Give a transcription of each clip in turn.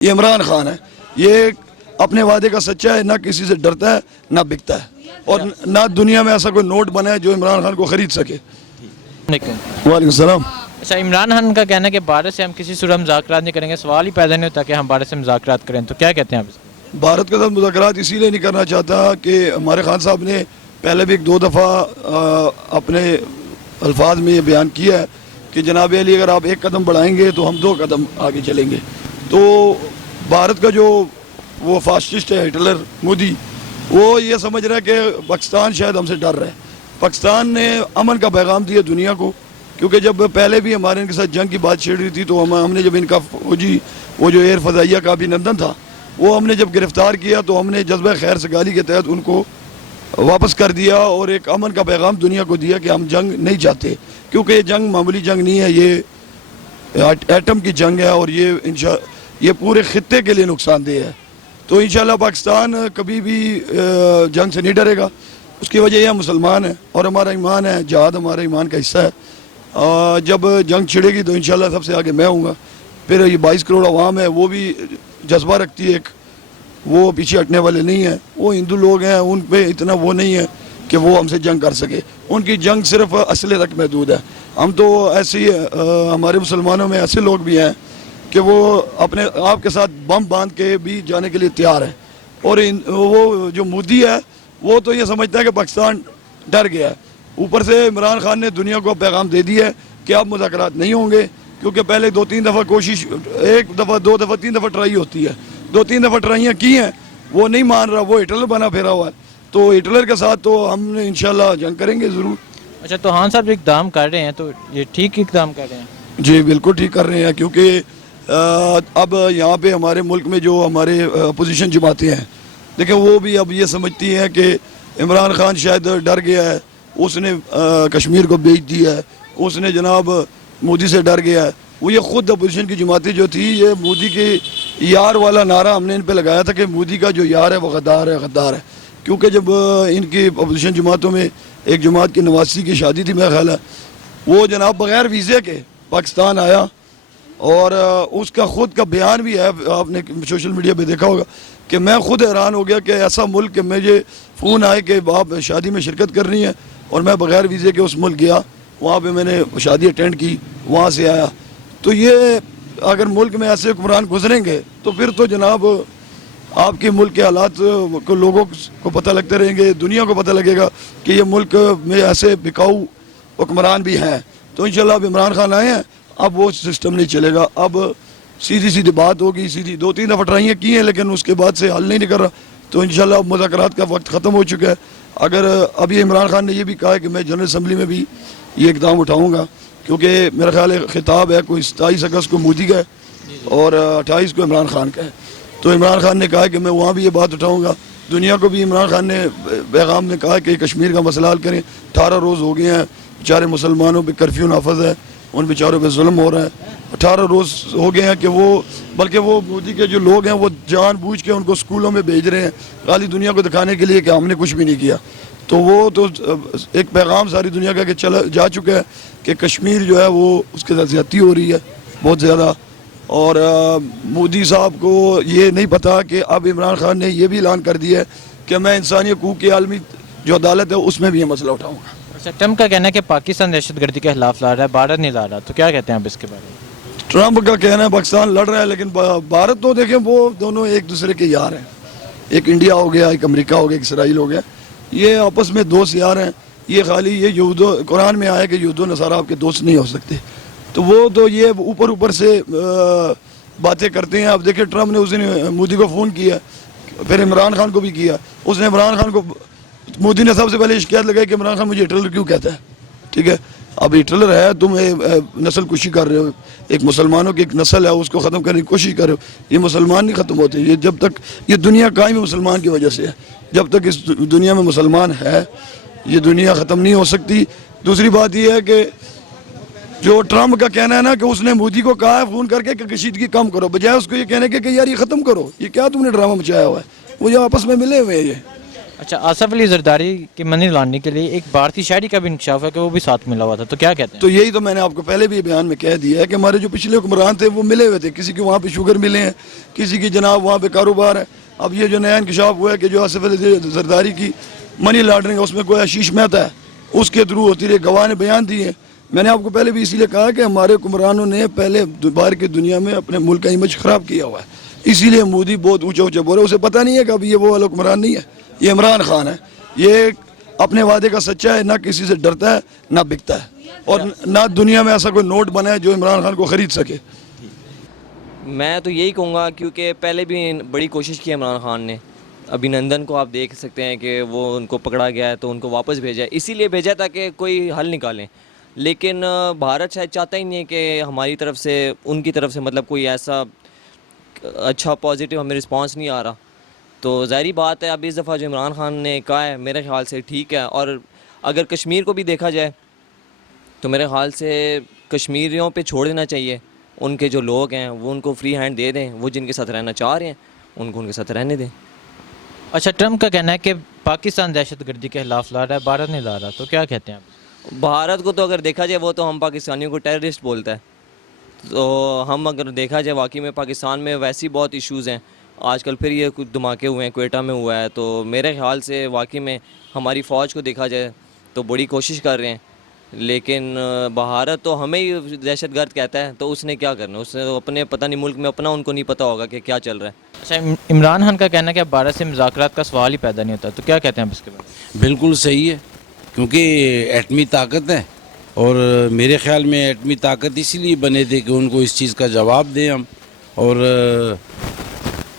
یہ عمران خان ہے، یہ اپنے وعدے کا سچا ہے، نہ کسی سے ڈرتا ہے نہ بکتا ہے، اور نہ دنیا میں ایسا کوئی نوٹ بنا ہے جو عمران خان کو خرید سکے۔ وعلیکم السلام۔ اچھا، عمران خان کا کہنا ہے کہ بھارت سے ہم کسی صورت مذاکرات نہیں کریں گے، سوال ہی پیدا نہیں ہوتا کہ ہم بھارت سے مذاکرات کریں، تو کیا کہتے ہیں آپ؟ بھارت کے ساتھ مذاکرات اسی لیے نہیں کرنا چاہتا کہ ہمارے خان صاحب نے پہلے بھی 2 دفعہ اپنے الفاظ میں یہ بیان کیا ہے کہ جناب علی اگر آپ 1 قدم بڑھائیں گے تو ہم 2 قدم آگے چلیں گے۔ تو بھارت کا جو وہ فاسسٹ ہے ہٹلر مودی، وہ یہ سمجھ رہا ہے کہ پاکستان شاید ہم سے ڈر رہا ہے۔ پاکستان نے امن کا پیغام دیا دنیا کو، کیونکہ جب پہلے بھی ہمارے ان کے ساتھ جنگ کی بات چھڑ رہی تھی تو ہم نے جب ان کا فوجی وہ جو ایئر فضائیہ کا ابھینندن تھا وہ ہم نے جب گرفتار کیا تو ہم نے جذبہ خیر سگالی کے تحت ان کو واپس کر دیا اور ایک امن کا پیغام دنیا کو دیا کہ ہم جنگ نہیں چاہتے، کیونکہ یہ جنگ معمولی جنگ نہیں ہے، یہ ایٹم کی جنگ ہے اور یہ پورے خطے کے لیے نقصان دہ ہے۔ تو انشاءاللہ پاکستان کبھی بھی جنگ سے نہیں ڈرے گا، اس کی وجہ یہ ہم مسلمان ہیں اور ہمارا ایمان ہے، جہاد ہمارا ایمان کا حصہ ہے۔ جب جنگ چھڑے گی تو انشاءاللہ سب سے آگے میں ہوں گا۔ پھر یہ 22 کروڑ عوام ہے، وہ بھی جذبہ رکھتی ہے، ایک وہ پیچھے ہٹنے والے نہیں ہیں، وہ ہندو لوگ ہیں، ان پہ اتنا وہ نہیں ہے کہ وہ ہم سے جنگ کر سکے، ان کی جنگ صرف اسلحے تک محدود ہے۔ ہم تو ایسے ہمارے مسلمانوں میں ایسے لوگ بھی ہیں کہ وہ اپنے آپ کے ساتھ بم باندھ کے بھی جانے کے لیے تیار ہیں، اور وہ جو مودی ہے وہ تو یہ سمجھتا ہے کہ پاکستان ڈر گیا ہے۔ اوپر سے عمران خان نے دنیا کو پیغام دے دیا ہے کہ اب مذاکرات نہیں ہوں گے، کیونکہ پہلے 2-3 دفعہ کوشش، 1 دفعہ 2 دفعہ 3 دفعہ ٹرائی ہوتی ہے، 2-3 دفعہ ٹرائیاں کی ہیں، وہ نہیں مان رہا، وہ ہٹلر بنا پھیرا ہوا ہے، تو ہٹلر کے ساتھ تو ہم انشاءاللہ جنگ کریں گے ضرور۔ اچھا، تو خان صاحب جو اقدام کر رہے ہیں تو یہ ٹھیک اقدام کر رہے ہیں؟ جی بالکل ٹھیک کر رہے ہیں، کیونکہ اب یہاں پہ ہمارے ملک میں جو ہمارے اپوزیشن جماعتیں ہیں، دیکھیں وہ بھی اب یہ سمجھتی ہیں کہ عمران خان شاید ڈر گیا ہے، اس نے کشمیر کو بیچ دیا ہے، اس نے جناب مودی سے ڈر گیا ہے۔ وہ یہ خود اپوزیشن کی جماعتیں جو تھی، یہ مودی کے یار والا نعرہ ہم نے ان پہ لگایا تھا کہ مودی کا جو یار ہے وہ غدار ہے، غدار ہے، کیونکہ جب ان کی اپوزیشن جماعتوں میں ایک جماعت کی نواسی کی شادی تھی، میرا خیال ہے وہ جناب بغیر ویزے کے پاکستان آیا، اور اس کا خود کا بیان بھی ہے، آپ نے سوشل میڈیا پہ دیکھا ہوگا کہ میں خود حیران ہو گیا کہ ایسا ملک کہ مجھے فون آئے کہ آپ شادی میں شرکت کرنی ہے، اور میں بغیر ویزے کے اس ملک گیا، وہاں پہ میں نے شادی اٹینڈ کی، وہاں سے آیا۔ تو یہ اگر ملک میں ایسے حکمران گزریں گے تو پھر تو جناب آپ کے ملک کے حالات کو لوگوں کو پتہ لگتے رہیں گے، دنیا کو پتہ لگے گا کہ یہ ملک میں ایسے بکاؤ حکمران بھی ہیں۔ تو انشاءاللہ اب عمران خان آئے ہیں، اب وہ سسٹم نہیں چلے گا، اب سیدھی بات ہوگی، سیدھی 2-3 دفعہ ٹرائیاں کی ہیں لیکن اس کے بعد سے حل نہیں کر رہا۔ تو انشاءاللہ اب مذاکرات کا وقت ختم ہو چکا ہے۔ اگر ابھی عمران خان نے یہ بھی کہا ہے کہ میں جنرل اسمبلی میں بھی یہ اقدام اٹھاؤں گا، کیونکہ میرا خیال ہے خطاب ہے کوئی 27 اگست کو مودی کا ہے اور 28 کو عمران خان کا ہے، تو عمران خان نے کہا ہے کہ میں وہاں بھی یہ بات اٹھاؤں گا۔ دنیا کو بھی عمران خان نے پیغام میں کہا کہ کشمیر کا مسئلہ حل کریں، 18 روز ہو گئے ہیں، بیچارے مسلمانوں پہ کرفیو نافذ ہے، ان بیچاروں پہ ظلم ہو رہا ہے، 18 روز ہو گئے ہیں کہ بلکہ وہ مودی کے جو لوگ ہیں وہ جان بوجھ کے ان کو اسکولوں میں بھیج رہے ہیں، خالی دنیا کو دکھانے کے لیے کہ ہم نے کچھ بھی نہیں کیا۔ تو وہ تو ایک پیغام ساری دنیا کا کہ چلا جا چکا ہے کہ کشمیر جو ہے وہ اس کے ساتھ زیادتی ہو رہی ہے بہت زیادہ، اور مودی صاحب کو یہ نہیں پتا کہ اب عمران خان نے یہ بھی اعلان کر دیا ہے کہ میں انسانی حقوق کی عالمی جو عدالت ہے اس میں بھی یہ مسئلہ اٹھاؤں گا۔ اچھا، ٹرمپ کا کہنا ہے کہ پاکستان دہشت گردی کے خلاف لڑ رہا ہے، بھارت نہیں لڑ رہا، تو کیا کہتے ہیں آپ اس کے بارے میں؟ ٹرمپ کا کہنا ہے پاکستان لڑ رہا ہے، لیکن بھارت تو دیکھیں وہ دونوں ایک دوسرے کے یار ہیں، ایک انڈیا ہو گیا، ایک امریکہ ہو گیا، ایک اسرائیل ہو گیا، یہ آپس میں دوست یار ہیں۔ یہ خالی یہ قرآن میں آیا کہ یہود و نصارہ آپ کے دوست نہیں ہو سکتے، تو وہ تو یہ اوپر سے باتیں کرتے ہیں۔ اب دیکھیں ٹرمپ نے اس دن مودی کو فون کیا، پھر عمران خان کو بھی کیا، اس نے عمران خان کو، مودی نے سب سے پہلے شکایت لگائی کہ عمران خان مجھے ہٹلر کیوں کہتا ہے، ٹھیک ہے، اب ہٹلر ہے، تم نسل کشی کر رہے ہو، ایک مسلمانوں کی ایک نسل ہے اس کو ختم کرنے کی کوشش کر رہے ہو، یہ مسلمان نہیں ختم ہوتے، یہ جب تک یہ دنیا قائم ہے مسلمان کی وجہ سے ہے، جب تک اس دنیا میں مسلمان ہے یہ دنیا ختم نہیں ہو سکتی۔ دوسری بات یہ ہے کہ جو ٹرمپ کا کہنا ہے نا کہ اس نے مودی کو کہا ہے فون کر کے کہ کشیدگی کم کرو، بجائے اس کو یہ کہنے کے کہ یار یہ ختم کرو، یہ کیا تم نے ڈرامہ مچایا ہوا ہے، وہ جو آپس میں ملے ہوئے ہیں یہ اچھا آصف علی زرداری کی منی لانڈرنگ کے لیے ایک بھارتی شہری کا بھی انکشاف ہے کہ وہ بھی ساتھ ملا ہوا تھا، تو کیا کہتے ہیں؟ تو یہی تو میں نے آپ کو پہلے بھی بیان میں کہہ دیا ہے کہ ہمارے جو پچھلے حکمران تھے وہ ملے ہوئے تھے، کسی کے وہاں پہ شوگر ملے ہیں، کسی کی جناب وہاں پہ کاروبار ہے. اب یہ جو نیا انکشاف ہوا ہے کہ جو آصف علی زرداری کی منی لانڈرنگ ہے اس میں کوئی آشیش مہتا ہے، اس کے تھرو ہوتی رہی، گواہ نے بیان دیے ہیں. میں نے آپ کو پہلے بھی اسی لیے کہا کہ ہمارے حکمرانوں نے پہلے بار کی دنیا میں اپنے ملک کا امیج خراب کیا ہوا ہے، اسی لیے مودی بہت اونچا اونچا بول رہا ہے. اسے پتہ نہیں ہے کہ اب یہ وہ والا حکمران نہیں ہے، یہ عمران خان ہے. یہ اپنے وعدے کا سچا ہے، نہ کسی سے ڈرتا ہے نہ بکتا ہے، اور نہ دنیا میں ایسا کوئی نوٹ بنا ہے جو عمران خان کو خرید سکے. میں تو یہی کہوں گا کیونکہ پہلے بھی بڑی کوشش کی عمران خان نے. ابھی نندن کو آپ دیکھ سکتے ہیں کہ وہ ان کو پکڑا گیا ہے تو ان کو واپس بھیجا ہے، اسی لیے بھیجا تھا کہ کوئی حل نکالیں. لیکن بھارت شاید چاہتا ہی نہیں ہے کہ ہماری طرف سے ان کی طرف سے مطلب کوئی ایسا اچھا پازیٹیو ہمیں رسپانس نہیں آ رہا. تو ظاہری بات ہے اب اس دفعہ جو عمران خان نے کہا ہے میرے خیال سے ٹھیک ہے. اور اگر کشمیر کو بھی دیکھا جائے تو میرے خیال سے کشمیریوں پہ چھوڑ دینا چاہیے. ان کے جو لوگ ہیں وہ ان کو فری ہینڈ دے دیں، وہ جن کے ساتھ رہنا چاہ رہے ہیں ان کو ان کے ساتھ رہنے دیں. اچھا ٹرمپ کا کہنا ہے کہ پاکستان دہشت گردی کے خلاف لڑ رہا ہے، بھارت نہیں لڑ رہا، تو کیا کہتے ہیں آپ؟ بھارت کو تو اگر دیکھا جائے وہ تو ہم پاکستانیوں کو ٹیررسٹ بولتا ہے. تو ہم اگر دیکھا جائے واقعی میں پاکستان میں ویسی بہت ایشوز ہیں. آج کل پھر یہ کچھ دھماکے ہوئے ہیں، کوئٹہ میں ہوا ہے. تو میرے خیال سے واقعی میں ہماری فوج کو دیکھا جائے تو بڑی کوشش کر رہے ہیں. لیکن بھارت تو ہمیں ہی دہشت گرد کہتا ہے، تو اس نے کیا کرنا؟ اس نے اپنے پتہ نہیں ملک میں اپنا ان کو نہیں پتہ ہوگا کہ کیا چل رہا ہے. اچھا عمران خان کا کہنا ہے کہ اب بھارت سے مذاکرات کا سوال ہی پیدا نہیں ہوتا، تو کیا کہتے ہیں آپ اس کے بارے میں؟ بالکل صحیح ہے، کیونکہ ایٹمی طاقت ہے، اور میرے خیال میں ایٹمی طاقت اسی لیے بنے تھے کہ ان کو اس چیز کا جواب دیں ہم. اور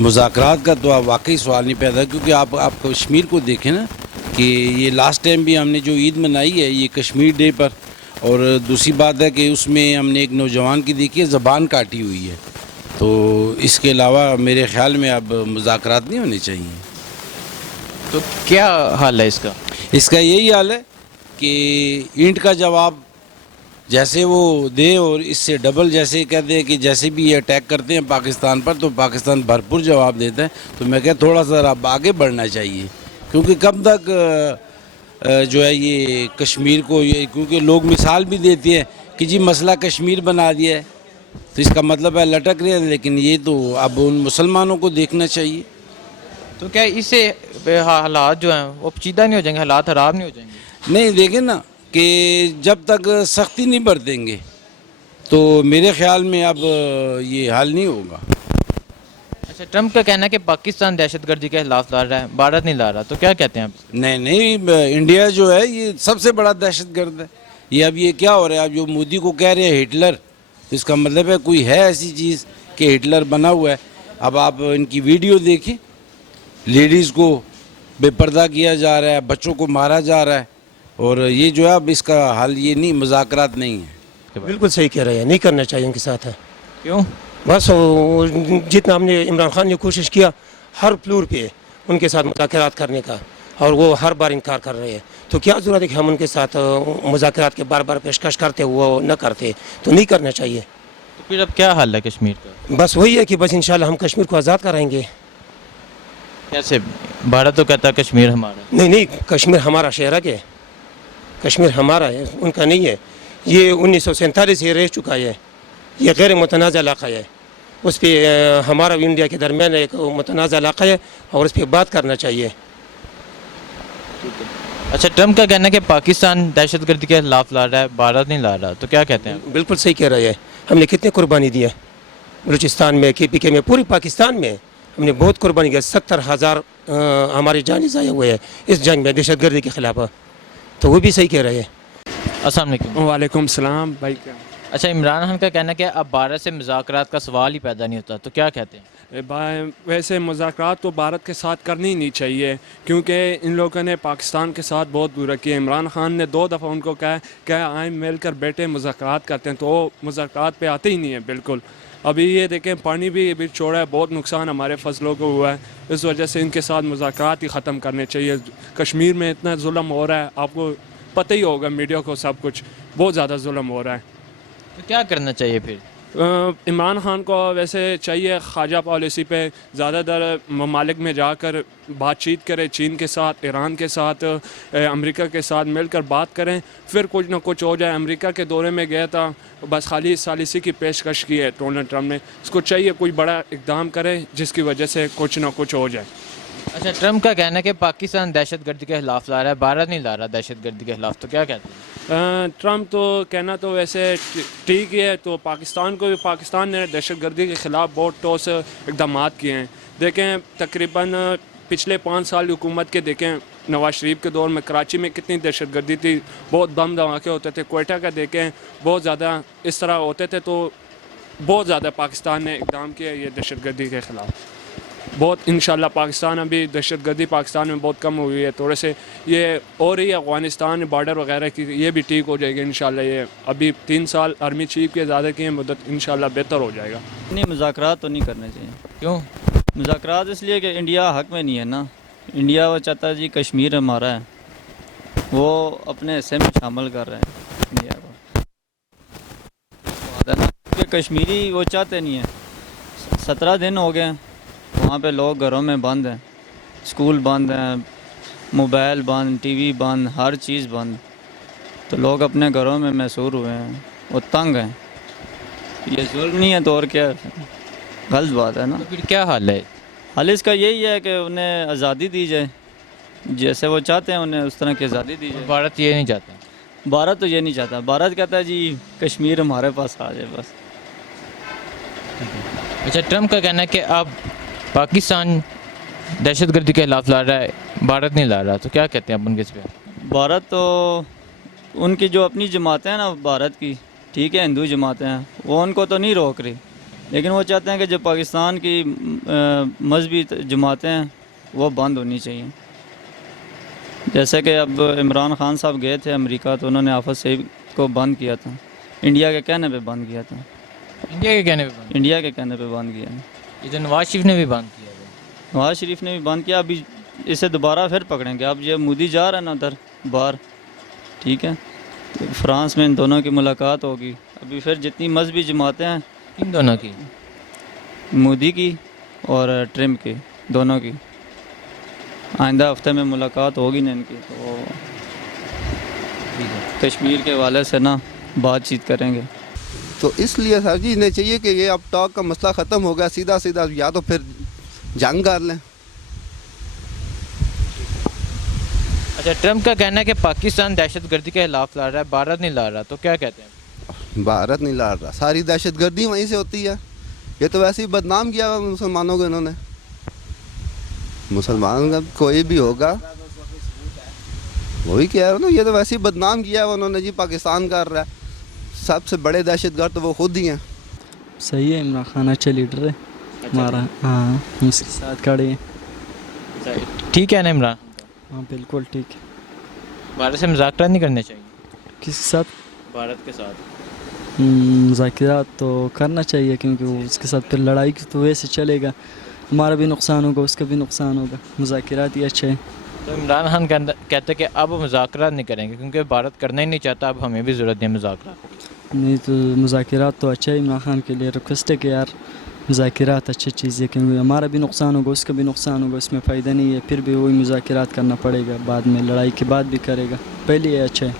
مذاکرات کا تو اب واقعی سوال نہیں پیدا، کیونکہ آپ کشمیر کو دیکھیں نا کہ یہ لاسٹ ٹائم بھی ہم نے جو عید منائی ہے یہ کشمیر ڈے پر. اور دوسری بات ہے کہ اس میں ہم نے ایک نوجوان کی دیکھی ہے زبان کاٹی ہوئی ہے. تو اس کے علاوہ میرے خیال میں اب مذاکرات نہیں ہونے چاہیے. تو کیا حل ہے اس کا؟ اس کا یہی حال ہے کہ اینٹ کا جواب جیسے وہ دے، اور اس سے ڈبل جیسے کہتے ہیں کہ جیسے بھی یہ اٹیک کرتے ہیں پاکستان پر تو پاکستان بھرپور جواب دیتا ہے. تو میں کہتا تھوڑا سا اب آگے بڑھنا چاہیے، کیونکہ کب تک جو ہے یہ کشمیر کو کیونکہ لوگ مثال بھی دیتے ہیں کہ جی مسئلہ کشمیر بنا دیا ہے، تو اس کا مطلب ہے لٹک رہے ہیں. لیکن یہ تو اب ان مسلمانوں کو دیکھنا چاہیے. تو کیا اس سے حالات جو ہیں وہ پیچیدہ نہیں ہو جائیں گے، حالات خراب نہیں ہو جائیں گے؟ نہیں، دیکھیں نا کہ جب تک سختی نہیں برتیں گے تو میرے خیال میں اب یہ حل نہیں ہوگا. اچھا ٹرمپ کا کہنا ہے کہ پاکستان دہشت گردی کے خلاف لڑ رہا ہے، بھارت نہیں لڑ رہا، تو کیا کہتے ہیں آپ؟ نہیں، انڈیا جو ہے یہ سب سے بڑا دہشت گرد ہے. یہ اب یہ کیا ہو رہا ہے؟ اب جو مودی کو کہہ رہے ہیں ہٹلر، تو اس کا مطلب ہے کوئی ہے ایسی چیز کہ ہٹلر بنا ہوا ہے. اب آپ ان کی ویڈیو دیکھیں، لیڈیز کو بے پردہ کیا جا رہا ہے، بچوں کو مارا جا رہا ہے. اور یہ جو ہے اب اس کا حل یہ نہیں، مذاکرات نہیں ہے. بالکل صحیح کہہ رہے ہیں، نہیں کرنا چاہیے ان کے ساتھ. ہے کیوں؟ بس جتنا ہم نے عمران خان نے کوشش کیا ہر فلور پہ ان کے ساتھ مذاکرات کرنے کا، اور وہ ہر بار انکار کر رہے ہیں. تو کیا ضرورت ہے کہ ہم ان کے ساتھ مذاکرات کے بار بار پیشکش کرتے وہ نہ کرتے؟ تو نہیں کرنا چاہیے. تو پھر اب کیا حل ہے کشمیر کا؟ بس وہی ہے کہ بس انشاءاللہ ہم کشمیر کو آزاد کرائیں گے. کیسے؟ بھارت تو کہتا ہے کشمیر ہمارا. نہیں، کشمیر ہمارا شہر ہے، کہ کشمیر ہمارا ہے، ان کا نہیں ہے. یہ 1947 سے رہ چکا ہے، یہ غیر متنازع علاقہ ہے. اس پہ ہمارا اور انڈیا کے درمیان ایک متنازع علاقہ ہے اور اس پہ بات کرنا چاہیے. اچھا ٹرمپ کا کہنا ہے کہ پاکستان دہشت گردی کے خلاف لڑ رہا ہے، بھارت نہیں لڑ رہا، تو کیا کہتے ہیں آپ؟ بالکل صحیح کہہ رہے ہیں. ہم نے کتنے قربانی دی ہے بلوچستان میں، KPK میں، پوری پاکستان میں ہم نے بہت قربانی کی. 70,000 ہماری جانیں ضائع ہوئے ہیں اس جنگ میں دہشت گردی کے خلاف. تو وہ بھی صحیح کہہ رہے ہیں. السلام علیکم. وعلیکم السلام بھائی. کیا اچھا عمران خان کا کہنا ہے کہ اب بھارت سے مذاکرات کا سوال ہی پیدا نہیں ہوتا، تو کیا کہتے ہیں؟ ویسے مذاکرات تو بھارت کے ساتھ کرنی نہیں چاہیے، کیونکہ ان لوگوں نے پاکستان کے ساتھ بہت برا کیا. عمران خان نے 2 دفعہ ان کو کہا کہ آئیں مل کر بیٹھے مذاکرات کرتے ہیں، تو وہ مذاکرات پہ آتے ہی نہیں ہیں بالکل. ابھی یہ دیکھیں پانی بھی ابھی چھوڑا ہے، بہت نقصان ہمارے فصلوں کو ہوا ہے. اس وجہ سے ان کے ساتھ مذاکرات ہی ختم کرنے چاہیے. کشمیر میں اتنا ظلم ہو رہا ہے، آپ کو پتہ ہی ہوگا، میڈیا کو سب کچھ، بہت زیادہ ظلم ہو رہا ہے. تو کیا کرنا چاہیے پھر؟ عمران خان کو ویسے چاہیے خواجہ پالیسی پہ زیادہ تر ممالک میں جا کر بات چیت کرے، چین کے ساتھ، ایران کے ساتھ، امریکہ کے ساتھ مل کر بات کریں، پھر کچھ نہ کچھ ہو جائے۔ امریکہ کے دورے میں گیا تھا، بس خالی ثالثی کی پیشکش کی ہے ڈونلڈ ٹرمپ نے، اس کو چاہیے کوئی بڑا اقدام کرے جس کی وجہ سے کچھ نہ کچھ ہو جائے۔ اچھا، ٹرمپ کا کہنا ہے کہ پاکستان دہشت گردی کے خلاف لا رہا ہے، بھارت نہیں لا رہا دہشت گردی کے خلاف، تو کیا کہتے ہیں؟ ٹرمپ تو کہنا تو ویسے ٹھیک ہی ہے، تو پاکستان نے دہشت گردی کے خلاف بہت ٹھوس اقدامات کیے ہیں۔ دیکھیں تقریباً پچھلے 5 سال حکومت کے دیکھیں، نواز شریف کے دور میں کراچی میں کتنی دہشت گردی تھی، بہت بم دھماکے ہوتے تھے، کوئٹہ کا دیکھیں بہت زیادہ اس طرح ہوتے تھے، تو بہت زیادہ پاکستان نے اقدام کیا ہے یہ دہشت گردی کے خلاف۔ بہت انشاءاللہ پاکستان ابھی دہشت گردی پاکستان میں بہت کم ہوئی ہے، تھوڑے سے یہ ہو رہی ہے افغانستان بارڈر وغیرہ کی، یہ بھی ٹھیک ہو جائے گی انشاءاللہ۔ یہ ابھی 3 سال آرمی چیف کے زیادہ کی ہیں مدت، انشاءاللہ بہتر ہو جائے گا۔ نہیں، مذاکرات تو نہیں کرنے چاہیے۔ کیوں؟ مذاکرات اس لیے کہ انڈیا حق میں نہیں ہے نا، انڈیا وہ چاہتا ہے جی کشمیر ہمارا ہے، وہ اپنے حصے میں شامل کر رہے ہیں انڈیا کو، بات ہے نا کہ کشمیری وہ چاہتے نہیں ہیں۔ 17 دن ہو گئے ہیں وہاں پہ، لوگ گھروں میں بند ہیں، اسکول بند ہیں، موبائل بند، ٹی وی بند، ہر چیز بند، تو لوگ اپنے گھروں میں محصور ہوئے ہیں، وہ تنگ ہیں۔ یہ ظلم نہیں ہے تو اور کیا ہے؟ غلط بات ہے نا۔ تو پھر کیا حل ہے؟ حال اس کا یہی ہے کہ انہیں آزادی دی جائے، جیسے وہ چاہتے ہیں انہیں اس طرح کی آزادی دی جائے۔ بھارت یہ نہیں چاہتا؟ بھارت تو یہ نہیں چاہتا، بھارت کہتا ہے جی کشمیر ہمارے پاس آ جائے بس۔ اچھا، ٹرمپ کا کہنا ہے کہ اب پاکستان دہشت گردی کے خلاف لا رہا ہے، بھارت نہیں لا رہا، تو کیا کہتے ہیں آپ ان کے اس پہ؟ بھارت تو ان کی جو اپنی جماعتیں ہیں نا بھارت کی، ٹھیک ہے، ہندو جماعتیں ہیں، وہ ان کو تو نہیں روک رہی، لیکن وہ چاہتے ہیں کہ جو پاکستان کی مذہبی جماعتیں ہیں وہ بند ہونی چاہیے۔ جیسے کہ اب عمران خان صاحب گئے تھے امریکہ، تو انہوں نے آفت سعید کو بند کیا تھا، انڈیا کے کہنے پہ بند کیا تھا، انڈیا کے کہنے پہ بند؟ انڈیا کے کہنے پہ بند کیا ہے۔ یہ تو نواز شریف نے بھی بند کیا ہے۔ نواز شریف نے بھی بند کیا، ابھی اسے دوبارہ پھر پکڑیں گے۔ اب یہ مودی جا رہا ہے نا ادھر باہر، ٹھیک ہے، تو فرانس میں ان دونوں کی ملاقات ہوگی، ابھی پھر جتنی مذہبی جماعتیں ہیں، ان دونوں کی؟ مودی کی اور ٹرمپ کی، دونوں کی، آئندہ ہفتے میں ملاقات ہوگی نا ان کی، تو کشمیر کے حوالے سے نا بات چیت کریں گے۔ تو اس لیے سر جی انہیں چاہیے کہ یہ اب ٹاک کا مسئلہ ختم ہو گیا، سیدھا سیدھا یا تو پھر جنگ کر لیں۔ اچھا، ٹرمپ کا کہنا ہے کہ پاکستان دہشت گردی کے خلاف لا رہا ہے، بھارت نہیں لا رہا، تو کیا کہتے ہیں؟ بھارت نہیں لڑ رہا، ساری دہشت گردی وہیں سے ہوتی ہے، یہ تو ویسے ہی بدنام کیا ہوا مسلمانوں کو انہوں نے۔ مسلمان کا کوئی بھی ہوگا وہی کہہ رہا ہوں نا، یہ تو ویسے ہی بدنام کیا ہوا انہوں نے جی، پاکستان کر رہا ہے، سب سے بڑے دہشت گرد تو وہ خود ہی ہیں۔ صحیح ہے، عمران خان اچھا لیڈر ہے ہمارا، ہاں ہم اس کے ساتھ کھڑے ہیں۔ ٹھیک ہے نا عمران؟ ہاں بالکل ٹھیک ہے۔ بھارت سے مذاکرات نہیں کرنے چاہیے؟ کس کے ساتھ؟ بھارت کے ساتھ مذاکرات تو کرنا چاہیے، کیونکہ وہ اس کے ساتھ پھر لڑائی کی تو ویسے چلے گا، ہمارا بھی نقصان ہوگا، اس کا بھی نقصان ہوگا، مذاکرات ہی اچھے ہیں۔ تو عمران خان کہتے ہیں کہ اب مذاکرات نہیں کریں گے کیونکہ بھارت کرنا ہی نہیں چاہتا، اب ہمیں بھی ضرورت نہیں ہے مذاکرات۔ نہیں تو مذاکرات تو اچھا ہے، عمران خان کے لیے ریکویسٹ ہے کہ یار مذاکرات اچھی چیز ہے، کیونکہ ہمارا بھی نقصان ہوگا، اس کا بھی نقصان ہوگا، اس میں فائدہ نہیں ہے، پھر بھی وہی مذاکرات کرنا پڑے گا، بعد میں لڑائی کے بعد بھی کرے گا، پہلے یہ اچھا ہے۔